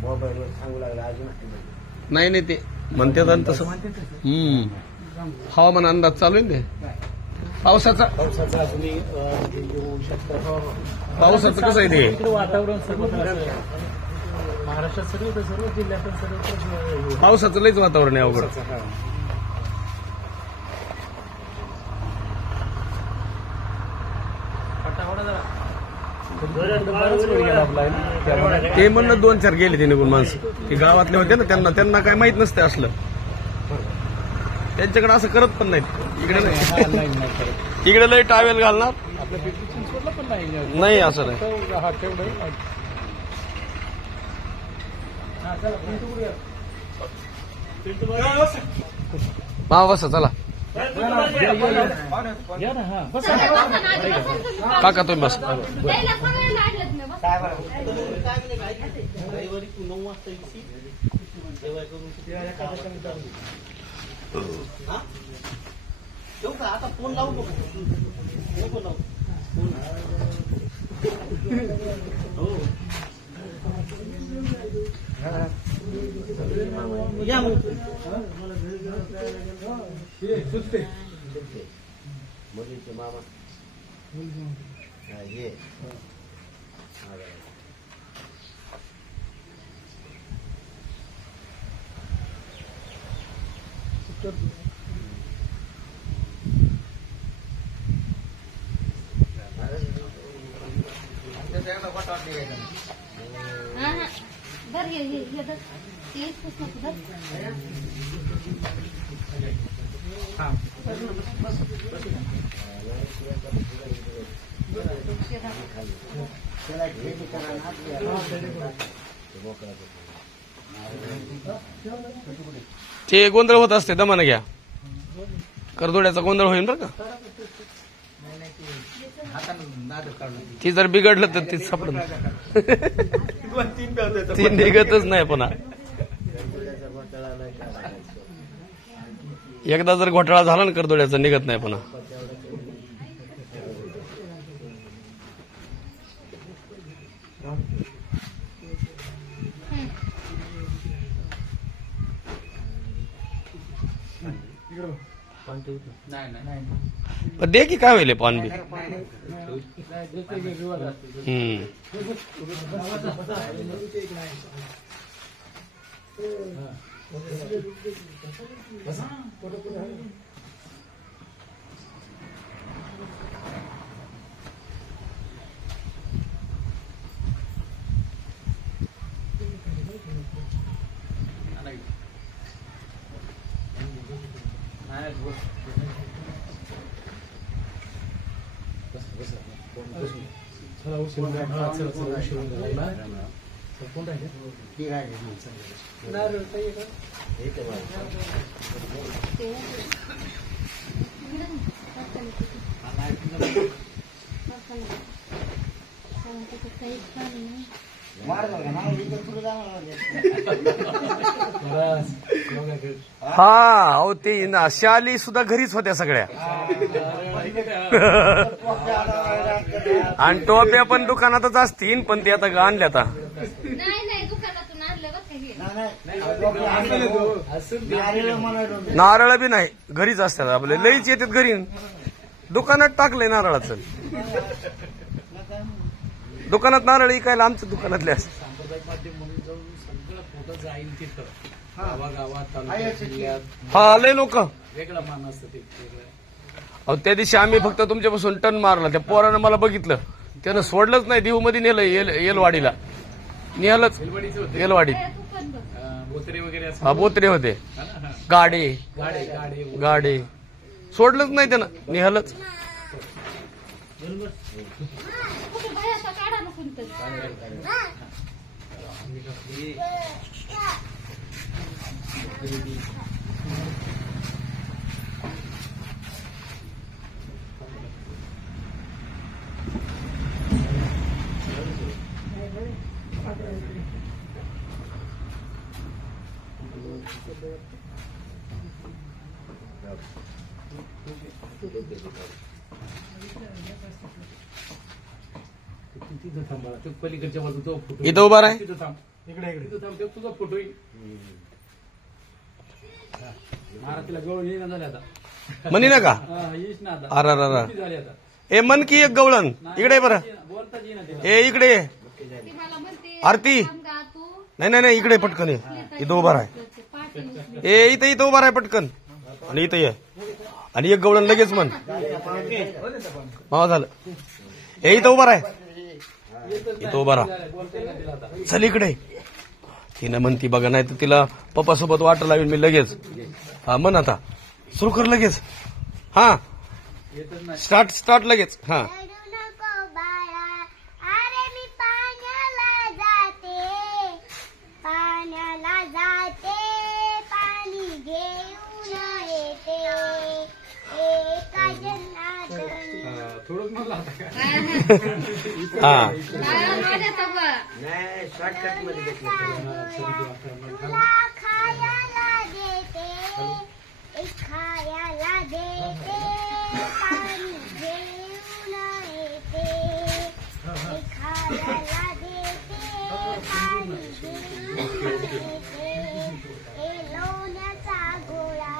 मोबाईलवर सांगू लागला अजून नाही नाही ते म्हणतात तसं. हवामान अंदाज चालू आहे ते पावसाचा तुम्ही येऊ शकता. पावसाचं कसं आहे ते वातावरण सर्व महाराष्ट्रात सर्व जिल्ह्यात सर्व पावसाचं लयच वातावरण आहे अवघड. ते म्हणणं 2-4 गेले ते निघून माणसं ते गावातले होते ना त्यांना काय माहित नसते असलं. त्यांच्याकडे असं करत पण नाहीत. इकडे नाही इकडे लय टावेल घालणार नाही असं नाही. हा बसा चला काका तुम्ही बस. आता फोन लावू या मुलीचे मामा ये ते गोंधळ होत असते दमानं घ्या. करदोड्याचा गोंधळ होईल बरं का. ती जर बिघडलं तर ती सापडत ती निघतच नाही पुन्हा. एकदा जर घोटाळा झाला ना करदोड्याचा निघत नाही पुन्हा. पण दे की काय होईल पान बी. हा अहो ते शाली सुद्धा घरीच होत्या सगळ्या. आणि टोप्या पण दुकानातच असतील पण ते आता आणल्या. आता नारळ बी नाही घरीच असतात आपले. लईच येतात घरी. दुकानात टाकलंय नारळाचं. दुकानात नारळ इकायला आमच्या दुकानातले असतात. हा लय लोक वेगळा मान असतं ते. अहो त्या दिवशी आम्ही फक्त तुमच्यापासून टन मारला. त्या पोरानं मला बघितलं त्यानं सोडलंच नाही. देहू मध्ये नेलं येलवाडीला निघालच. येलवाडीत हा बोत्रे होते. गाडे सोडलंच नाही त्यानं निघालच. तिथं थांब बाळा. तो पलीकडच्या बाजू तो फोटो इथं उभा राह. तिथं थांब. इकडे तिथं थांब. तो तुझा फोटो येईल. महाराष्ट्राला गवळ येईना झाले आता. म्हणी ना का येईच ना आता. अरे किती झाले आता. ए मन की एक गवळण इकडे बरं. बोलताच येईना त्याला. ए इकडे ये. आरती नाही नाही नाही इकडे पटकन ये. इथं उभा राह. ए इथं उभा राह पटकन आणि इथं ये आणि एक गवळण लगेच म्हण. झालं. ए इथं उभा राह. इथं उभा राहा. चल इकडे. तिनं म्हणती बघा नाही तर तिला पप्पासोबत वाट लावीन मी लगेच. हा म्हण आता सुरू कर लगेच. हा स्टार्ट लगेच. हा थोडंच म्हणला आता काय. हा नाही शॉर्टकट मध्ये घेतलं. तुला खायला देते, खायला देते, पाणी घेऊन येते, खायला देते, पाणी घेऊन येते, लोण्याचा गोळा,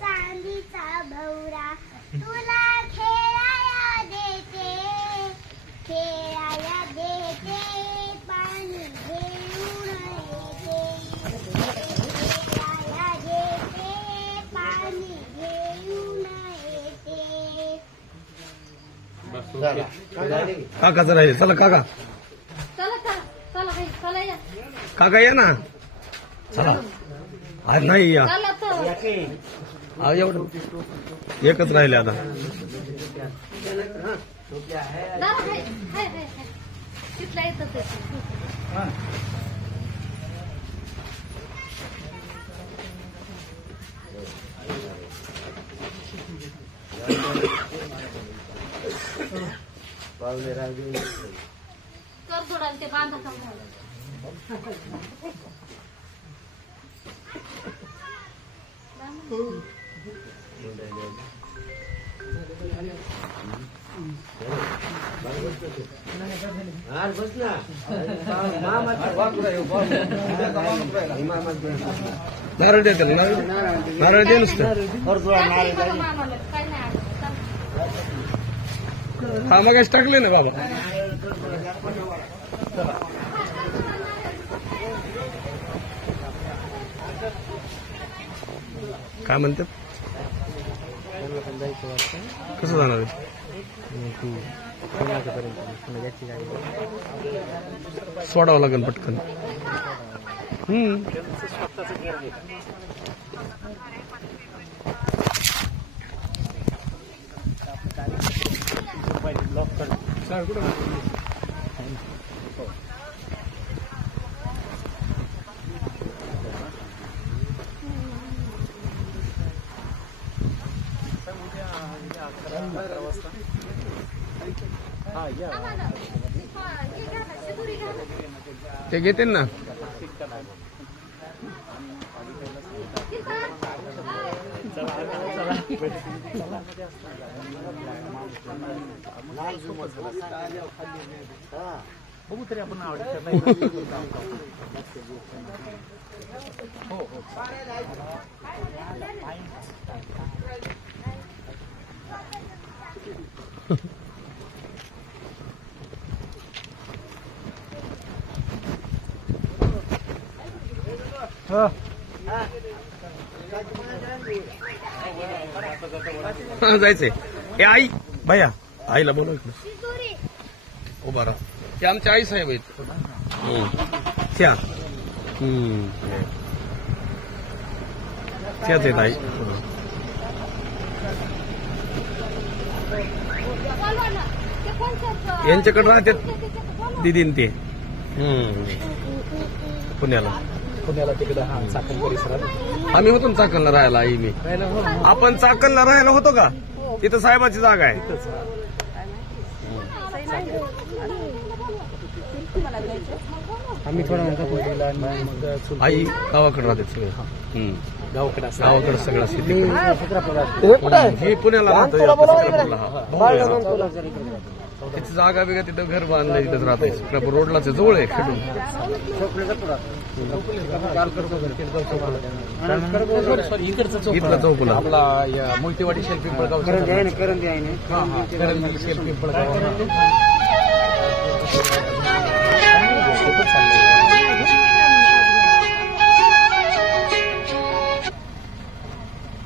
चांदीचा भवरा, तुला खेळायला देते, खेळायला देते, पाणी घेऊन येते, खेळायला देते, पाणी घेऊन येते. काकाचं राहील. चला काका काका या ना. चला आज नाही या. एवढं एकच राहिले आता. पावले राजू कर थोडा ते बांधा का बस ना. मामा नारळ देते नारळ दे नुसतं. हा मग टाकले ना बाबा. काय म्हणतात कसं जाणार आहे. सोडावं लागेल पटकन. ते घेते ना. बघू तरी आपण आवडत. हो हो जायचंय. ए आई भैया आईला बोलव इकडे. उभा राहा. ते आमच्या आई साहेब आहेत. त्याच आहेत आई. यांच्याकडे राहतात दिदीन ते पुण्याला. तिकडे हा चाकण परिसरात आम्ही होतो ना चाकणला राहायला. आई मी आपण चाकणला राहायला होतो का. तिथं साहेबाची जागा आहे. आम्ही थोडा मग आई गावाकडे राहते सगळे. गावाकडे गावाकडे सगळं शेती. हे हे पुण्याला राहतो. तिथे जागा बिगा तिथं घर बांधलंय तिथंच राहताय रोडलाच जवळ आहे खेळून इकडचं चौक इथला चौकला आपला या मोहितेवाडी शेल पिंपळगाव शेल पिंपळगाव